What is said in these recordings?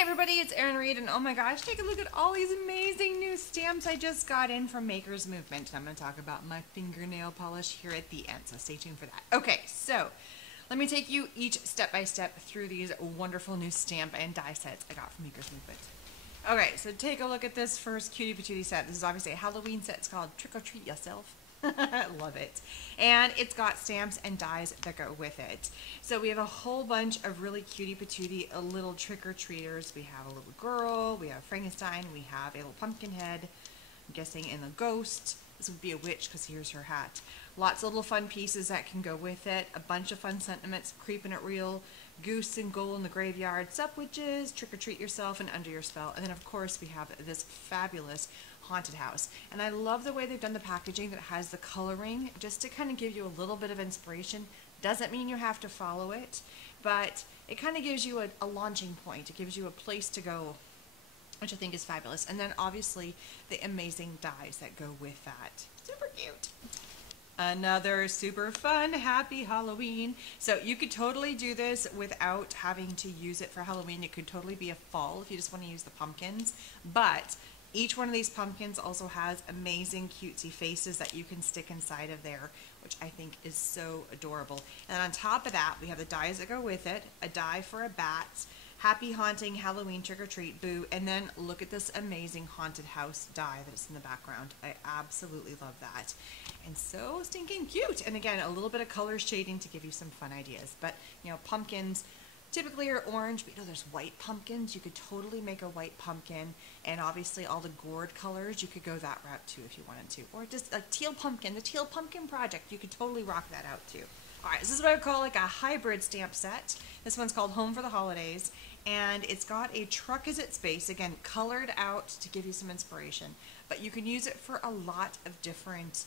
Hey everybody, it's Erin Reed, and oh my gosh, take a look at all these amazing new stamps I just got in from Maker's Movement. And I'm going to talk about my fingernail polish here at the end, so stay tuned for that. Okay, so let me take you each step by step through these wonderful new stamp and die sets I got from Maker's Movement. Okay, so take a look at this first cutie patootie set. This is obviously a Halloween set. It's called Trick or Treat Yourself. Love it. And it's got stamps and dies that go with it. So we have a whole bunch of really cutie patootie little trick-or-treaters. We have a little girl, we have Frankenstein, we have a little pumpkin head, I'm guessing in a ghost. This would be a witch because here's her hat. Lots of little fun pieces that can go with it. A bunch of fun sentiments, creeping it real, goose and ghoul in the graveyard, sup witches, trick or treat yourself, and under your spell. And then of course we have this fabulous haunted house. And I love the way they've done the packaging that has the coloring just to kind of give you a little bit of inspiration. Doesn't mean you have to follow it, but it kind of gives you a launching point. It gives you a place to go, which I think is fabulous. And then obviously the amazing dies that go with that. Super cute. Another super fun, happy Halloween. So you could totally do this without having to use it for Halloween. It could totally be a fall if you just want to use the pumpkins. But each one of these pumpkins also has amazing cutesy faces that you can stick inside of there, which I think is so adorable. And on top of that, we have the dies that go with it, a die for a bat, happy haunting Halloween trick-or-treat boo, and then look at this amazing haunted house die that's in the background. I absolutely love that. And so stinking cute. And again, a little bit of color shading to give you some fun ideas. But, you know, pumpkins typically are orange, but you know, there's white pumpkins. You could totally make a white pumpkin, and obviously all the gourd colors, you could go that route too if you wanted to. Or just a teal pumpkin, the teal pumpkin project, you could totally rock that out too. All right, this is what I would call like a hybrid stamp set. This one's called Home for the Holidays, and it's got a truck as its base, again, colored out to give you some inspiration, but you can use it for a lot of different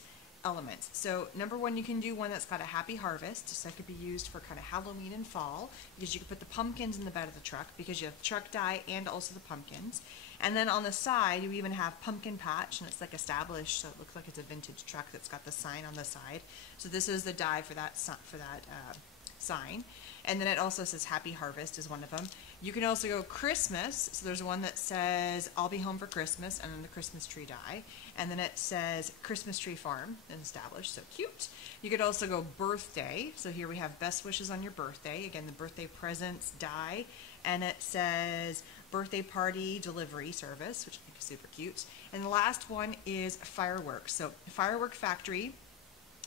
elements. So number one, you can do one that's got a happy harvest, so it could be used for kind of Halloween and fall, because you can put the pumpkins in the bed of the truck, because you have the truck die and also the pumpkins. And then on the side, you even have pumpkin patch, and it's like established, so it looks like it's a vintage truck that's got the sign on the side. So this is the die for that sign. And then it also says Happy Harvest is one of them. You can also go Christmas. So there's one that says I'll be home for Christmas, and then the Christmas tree die. And then it says Christmas Tree Farm and established. So cute. You could also go birthday. So here we have best wishes on your birthday. Again, the birthday presents die. And it says birthday party delivery service, which I think is super cute. And the last one is fireworks. So firework factory.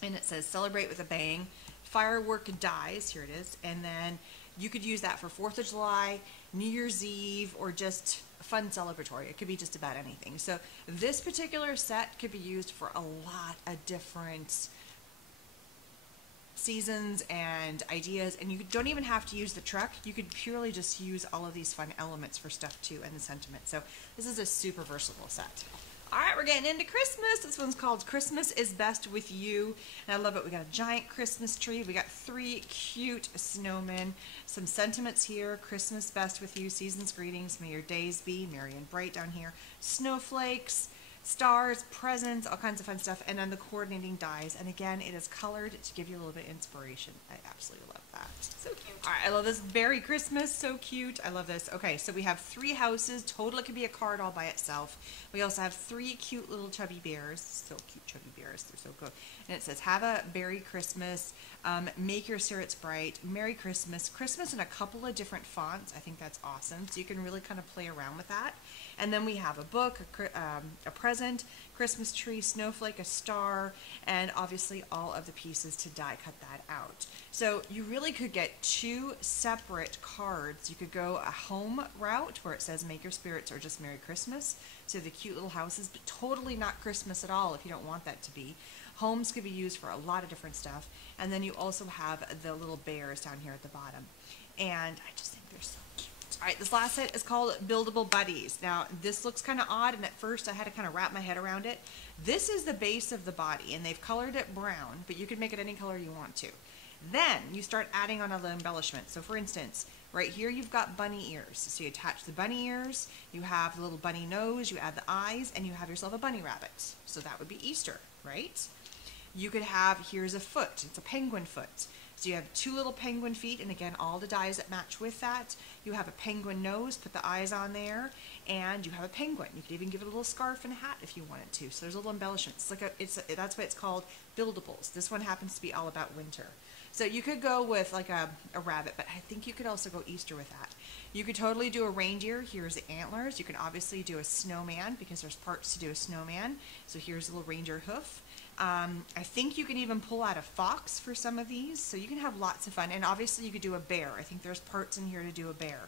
And it says celebrate with a bang. Firework dies, here it is, and then you could use that for 4th of July, New Year's Eve, or just fun celebratory. It could be just about anything. So this particular set could be used for a lot of different seasons and ideas, and you don't even have to use the truck. You could purely just use all of these fun elements for stuff too, and the sentiment. So this is a super versatile set. All right, we're getting into Christmas. This one's called Christmas is Best With You, and I love it. We got a giant Christmas tree. We got 3 cute snowmen. Some sentiments here: Christmas best with you, season's greetings, may your days be merry and bright down here. Snowflakes, stars, presents, all kinds of fun stuff, and then the coordinating dies. And again, it is colored to give you a little bit of inspiration. I absolutely love that. So cute. All right, I love this. Berry Christmas, so cute. I love this. Okay, so we have 3 houses. Total, it could be a card all by itself. We also have 3 cute little chubby bears. So cute chubby bears. They're so good. And it says, have a berry Christmas. Make your spirits bright. Merry Christmas. Christmas in a couple of different fonts. I think that's awesome. So you can really kind of play around with that. And then we have a book, a present, Christmas tree, snowflake, a star, and obviously all of the pieces to die cut that out. So you really could get 2 separate cards. You could go a home route where it says make your spirits or just Merry Christmas. So the cute little houses, but totally not Christmas at all if you don't want that to be. Homes could be used for a lot of different stuff. And then you also have the little bears down here at the bottom. And I just think they're so cute. All right, this last set is called Buildable Buddies. Now, this looks kind of odd, and at first I had to kind of wrap my head around it. This is the base of the body, and they've colored it brown, but you can make it any color you want to. Then you start adding on other embellishments. So for instance, right here you've got bunny ears. So you attach the bunny ears, you have the little bunny nose, you add the eyes, and you have yourself a bunny rabbit. So that would be Easter, right? You could have, here's a foot, it's a penguin foot. So you have 2 little penguin feet, and again, all the dies that match with that. You have a penguin nose, put the eyes on there, and you have a penguin. You could even give it a little scarf and a hat if you wanted to. So there's a little embellishments. That's why it's called Buildables. This one happens to be all about winter. So you could go with like a rabbit, but I think you could also go Easter with that. You could totally do a reindeer. Here's the antlers. You can obviously do a snowman because there's parts to do a snowman. So here's a little reindeer hoof. I think you can even pull out a fox for some of these. So you can have lots of fun. And obviously you could do a bear. I think there's parts in here to do a bear.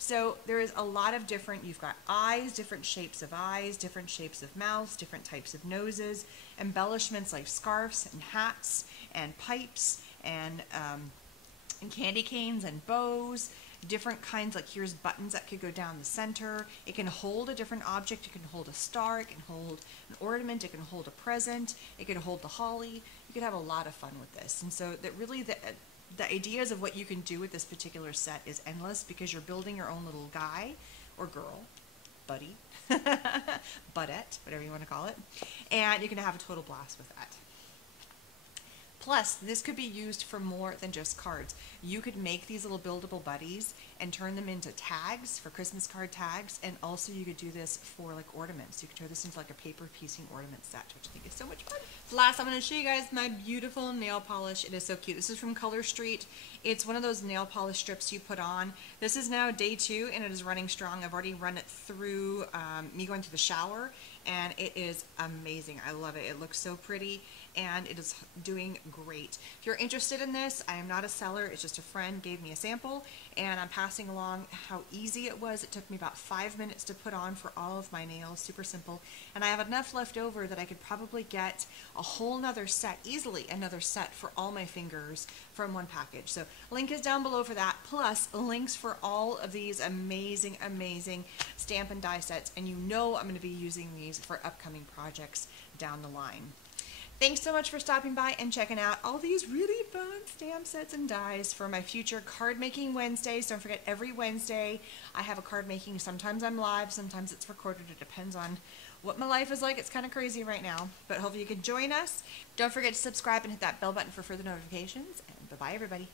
So there is a lot of different, you've got eyes, different shapes of eyes, different shapes of mouths, different types of noses, embellishments like scarves and hats and pipes and candy canes and bows, different kinds, like here's buttons that could go down the center. It can hold a different object. It can hold a star. It can hold an ornament. It can hold a present. It can hold the holly. You could have a lot of fun with this. And so that really the ideas of what you can do with this particular set is endless because you're building your own little guy or girl, buddy, buttette, whatever you want to call it, and you can have a total blast with that. Plus, this could be used for more than just cards. You could make these little buildable buddies and turn them into tags for Christmas card tags, and also you could do this for like ornaments. You could turn this into like a paper piecing ornament set, which I think is so much fun. Last, I'm going to show you guys my beautiful nail polish. It is so cute. This is from Color Street. It's one of those nail polish strips you put on. This is now day 2, and it is running strong. I've already run it through me going to the shower, and it is amazing. I love it. It looks so pretty, and it is doing great. If you're interested in this, I am not a seller. It's just a friend gave me a sample, and I'm passing along how easy it was. It took me about 5 minutes to put on for all of my nails. Super simple. And I have enough left over that I could probably get a whole nother set, easily another set for all my fingers from one package. So link is down below for that, plus links for all of these amazing, amazing stamp and die sets. And you know I'm going to be using these for upcoming projects down the line. Thanks so much for stopping by and checking out all these really fun stamp sets and dies for my future card making Wednesdays. Don't forget, every Wednesday I have a card making. Sometimes I'm live, sometimes it's recorded. It depends on what my life is like. It's kind of crazy right now, but hopefully you can join us. Don't forget to subscribe and hit that bell button for further notifications. And bye-bye, everybody.